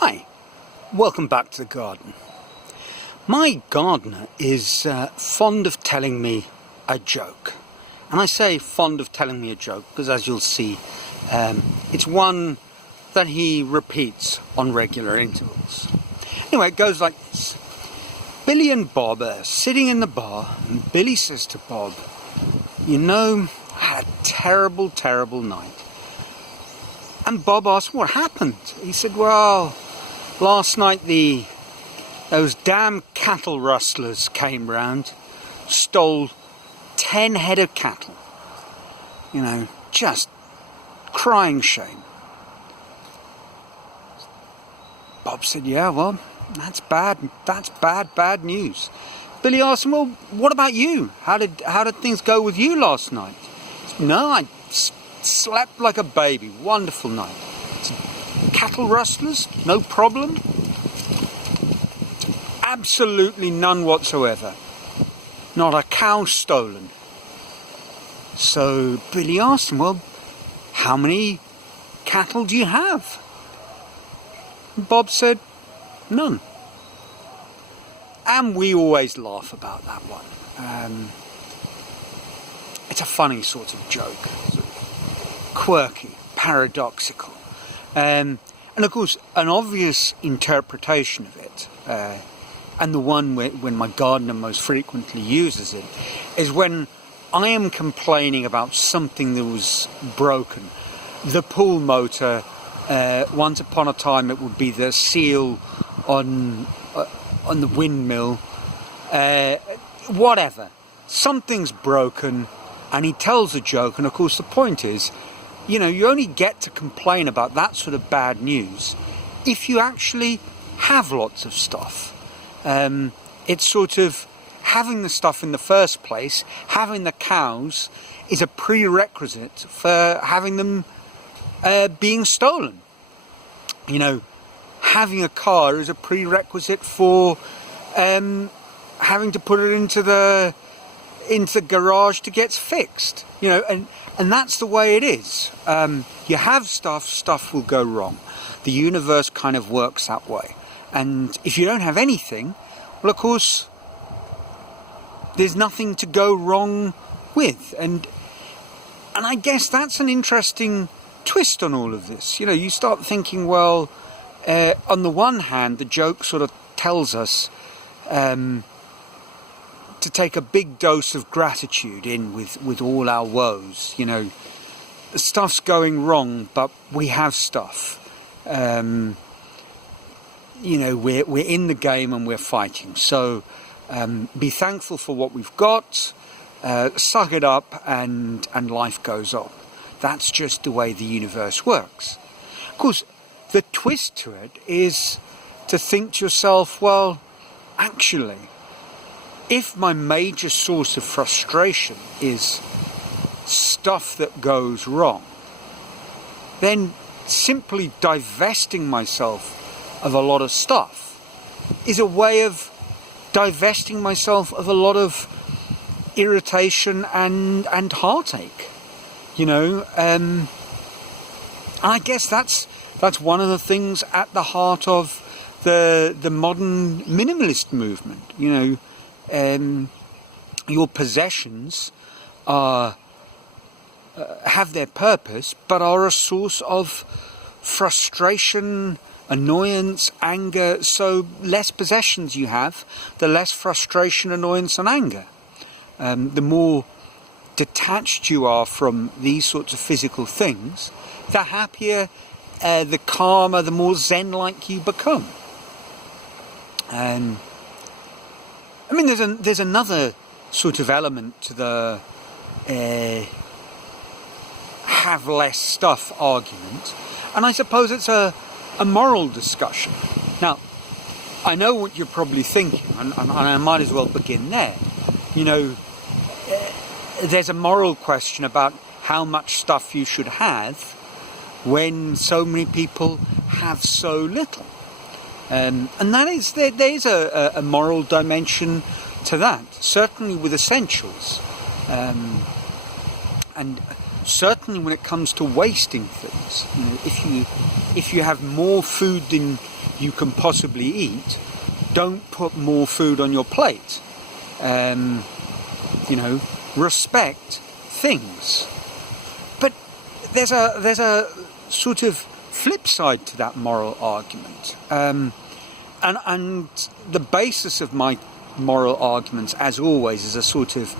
Hi, welcome back to the garden. My gardener is fond of telling me a joke. And I say fond of telling me a joke because, as you'll see, it's one that he repeats on regular intervals. Anyway, it goes like this. Billy and Bob are sitting in the bar, and Billy says to Bob, "You know, I had a terrible, terrible night." And Bob asked, "What happened?" He said, "Well, last night those damn cattle rustlers came round, stole 10 head of cattle. You know, just crying shame." Bob said, "Yeah, well, that's bad news." Billy asked him, "Well, what about you? How did things go with you last night?" He said, "No, I slept like a baby. Wonderful night." "Cattle rustlers? No problem?" "Absolutely none whatsoever. Not a cow stolen." So Billy asked him, "Well, how many cattle do you have?" And Bob said, "None." And we always laugh about that one. It's a funny sort of joke, sort of quirky, paradoxical. And of course, an obvious interpretation of it, and the one when my gardener most frequently uses it, is when I am complaining about something that was broken. The pool motor, once upon a time it would be the seal on the windmill, whatever. Something's broken, and he tells a joke, and of course the point is, you know, you only get to complain about that sort of bad news if you actually have lots of stuff. It's sort of having the stuff in the first place, having the cows is a prerequisite for having them being stolen. You know, having a car is a prerequisite for having to put it into the garage to get fixed. You know, and that's the way it is. You have stuff will go wrong. The universe kind of works that way. And if you don't have anything, well, of course, there's nothing to go wrong with. And I guess that's an interesting twist on all of this. You know, you start thinking, well, on the one hand, the joke sort of tells us to take a big dose of gratitude in with all our woes. You know, stuff's going wrong, but we have stuff. You know, we're in the game and we're fighting. So be thankful for what we've got, suck it up, and life goes on. That's just the way the universe works. Of course, the twist to it is to think to yourself, well, actually, if my major source of frustration is stuff that goes wrong, then simply divesting myself of a lot of stuff is a way of divesting myself of a lot of irritation and heartache. You know, and I guess that's one of the things at the heart of the modern minimalist movement. You know, your possessions have their purpose, but are a source of frustration, annoyance, anger. So less possessions you have, the less frustration, annoyance and anger. The more detached you are from these sorts of physical things, the happier, the calmer, the more zen-like you become. I mean, there's another sort of element to the have less stuff argument, and I suppose it's a moral discussion. Now, I know what you're probably thinking, and I might as well begin there. You know, there's a moral question about how much stuff you should have when so many people have so little. And that is, there is a moral dimension to that, certainly with essentials. And certainly when it comes to wasting things, you know, if you have more food than you can possibly eat, don't put more food on your plate. Respect things. But there's a sort of flip side to that moral argument. And the basis of my moral arguments, as always, is a sort of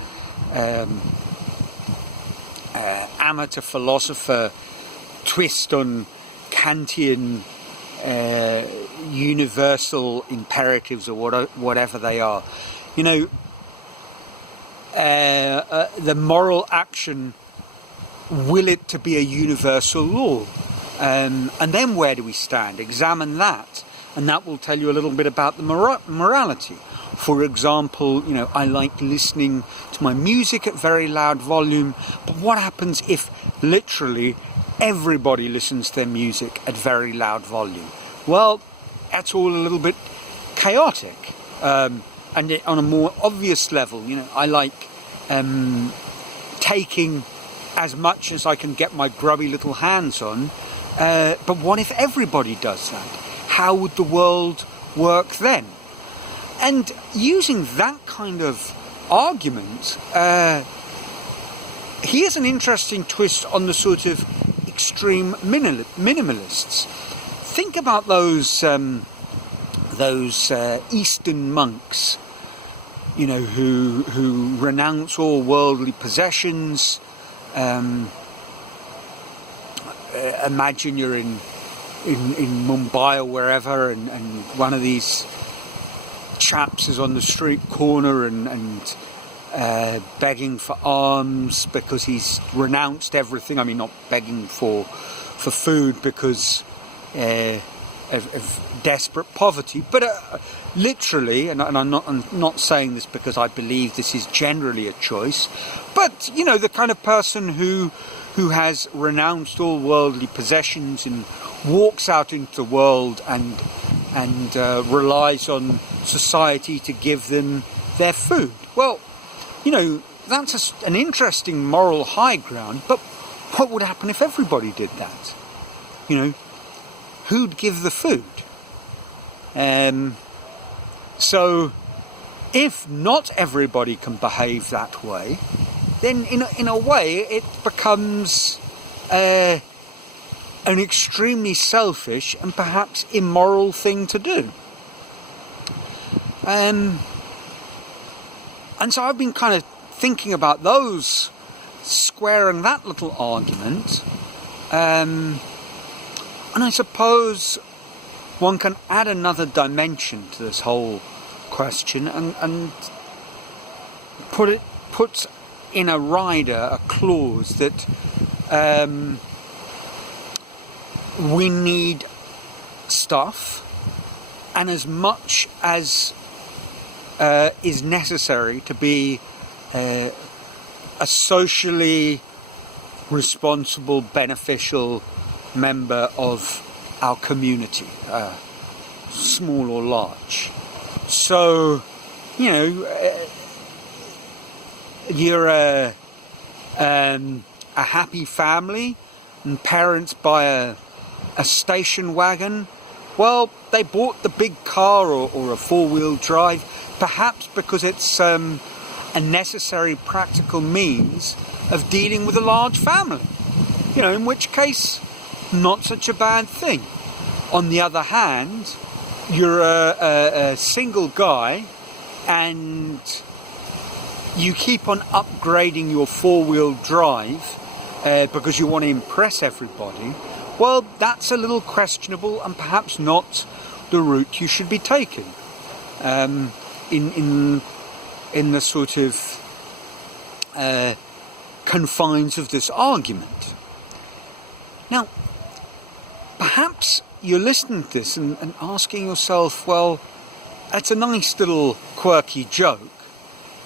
amateur philosopher twist on Kantian universal imperatives, or whatever they are. The moral action, will it to be a universal law? And then where do we stand? Examine that, and that will tell you a little bit about the morality. For example, I like listening to my music at very loud volume, but what happens if literally everybody listens to their music at very loud volume? Well, that's all a little bit chaotic. And on a more obvious level, I like taking as much as I can get my grubby little hands on. But what if everybody does that? How would the world work then? And using that kind of argument, here's an interesting twist on the sort of extreme minimalists. Think about those Eastern monks, who renounce all worldly possessions. Imagine you're in Mumbai or wherever, and one of these chaps is on the street corner and begging for alms because he's renounced everything. I mean, not begging for food because of desperate poverty, but literally, and I'm not saying this because I believe this is generally a choice, but the kind of person who has renounced all worldly possessions and walks out into the world and relies on society to give them their food. Well, that's an interesting moral high ground, but what would happen if everybody did that? Who'd give the food? So if not everybody can behave that way, then in a way it becomes an extremely selfish and perhaps immoral thing to do. And so I've been kind of thinking about those, squaring that little argument. And I suppose one can add another dimension to this whole question and put in a rider a clause that we need stuff, and as much as is necessary to be a socially responsible, beneficial member of our community, small or large. So, you're a happy family and parents buy a station wagon. Well, they bought the big car or a four-wheel drive, perhaps because it's a necessary practical means of dealing with a large family. In which case, not such a bad thing. On the other hand, you're a single guy and you keep on upgrading your four-wheel drive because you want to impress everybody. Well, that's a little questionable and perhaps not the route you should be taking in the sort of confines of this argument. Now, perhaps you're listening to this and asking yourself, well, it's a nice little quirky joke,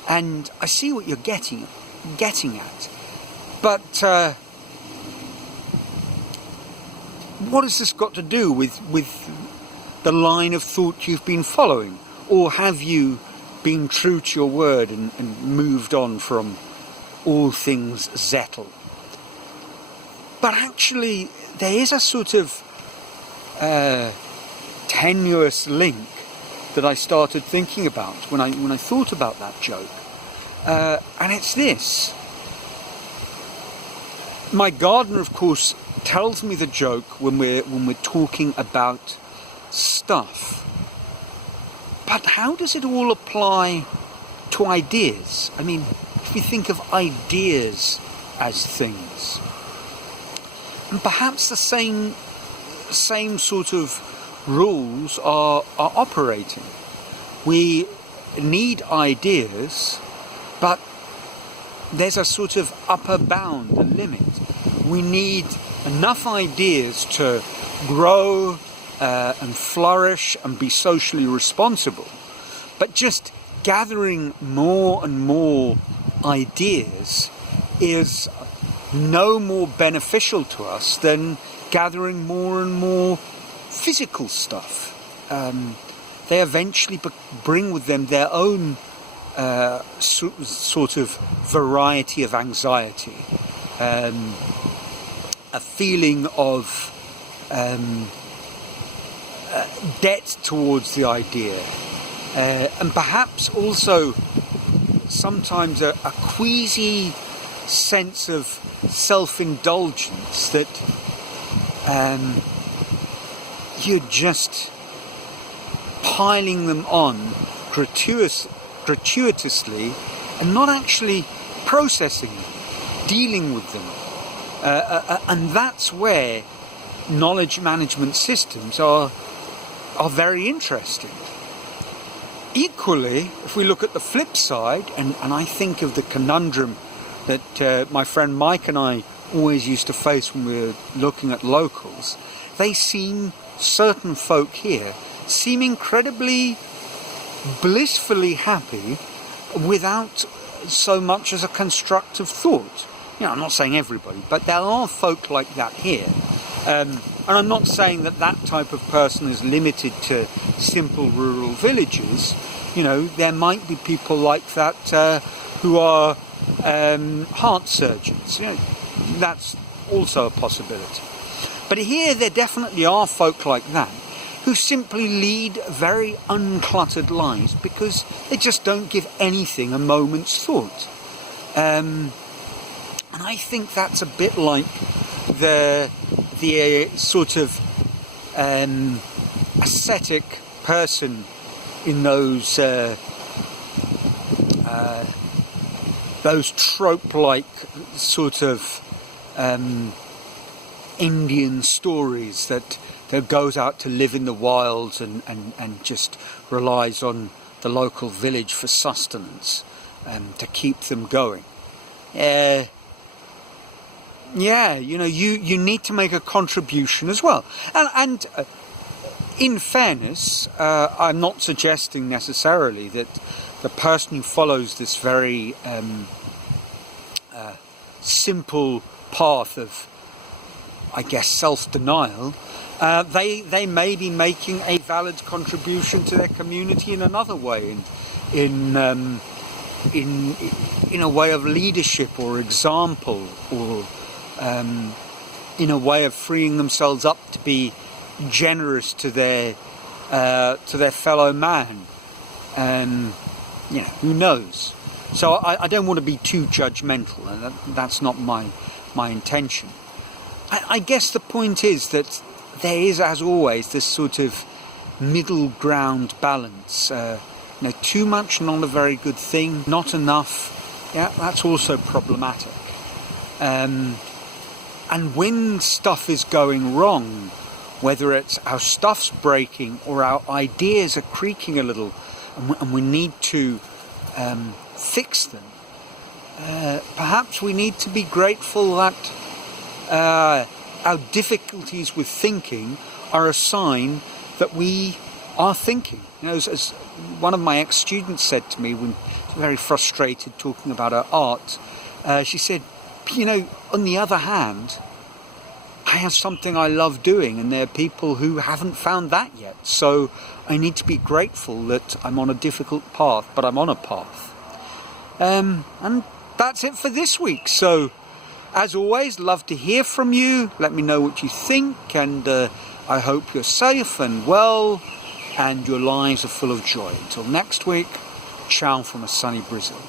and I see what you're getting at, but what has this got to do with the line of thought you've been following? Or have you been true to your word and moved on from all things Zettel? But actually, there is a sort of tenuous link that I started thinking about when I thought about that joke, and it's this. My gardener, of course, tells me the joke when we're talking about stuff. But how does it all apply to ideas? I mean, if we think of ideas as things, and perhaps the same sort of rules are operating. We need ideas, but there's a sort of upper bound, a limit. We need enough ideas to grow and flourish and be socially responsible. But just gathering more and more ideas is no more beneficial to us than gathering more and more physical stuff. They eventually bring with them their own sort of variety of anxiety, a feeling of debt towards the idea, and perhaps also sometimes a queasy sense of self-indulgence that you're just piling them on gratuitously and not actually processing them, dealing with them. And that's where knowledge management systems are very interesting. Equally, if we look at the flip side, and I think of the conundrum that my friend Mike and I always used to face when we were looking at locals, certain folk here seem incredibly blissfully happy without so much as a constructive thought. You know, I'm not saying everybody, but there are folk like that here. And I'm not saying that type of person is limited to simple rural villages. You know, there might be people like that who are heart surgeons. You know, that's also a possibility. But here there definitely are folk like that who simply lead very uncluttered lives because they just don't give anything a moment's thought. And I think that's a bit like the sort of ascetic person in those trope-like sort of Indian stories that goes out to live in the wilds and just relies on the local village for sustenance to keep them going. Yeah, you know, you need to make a contribution as well. And in fairness, I'm not suggesting necessarily that the person who follows this very simple path of, I guess, self-denial, they may be making a valid contribution to their community in another way, in a way of leadership or example, or in a way of freeing themselves up to be generous to their fellow man. You know, who knows? So I don't want to be too judgmental, and that's not my intention. I guess the point is that there is, as always, this sort of middle ground balance. You know, too much, not a very good thing. Not enough, yeah, that's also problematic. And when stuff is going wrong, whether it's our stuff's breaking or our ideas are creaking a little, and we need to fix them, perhaps we need to be grateful that our difficulties with thinking are a sign that we are thinking. You know, as one of my ex-students said to me when she was very frustrated talking about her art, she said, you know, on the other hand, I have something I love doing, and there are people who haven't found that yet. So I need to be grateful that I'm on a difficult path, but I'm on a path. And that's it for this week. So, as always, love to hear from you. Let me know what you think, and I hope you're safe and well and your lives are full of joy. Until next week, ciao from a sunny Brazil.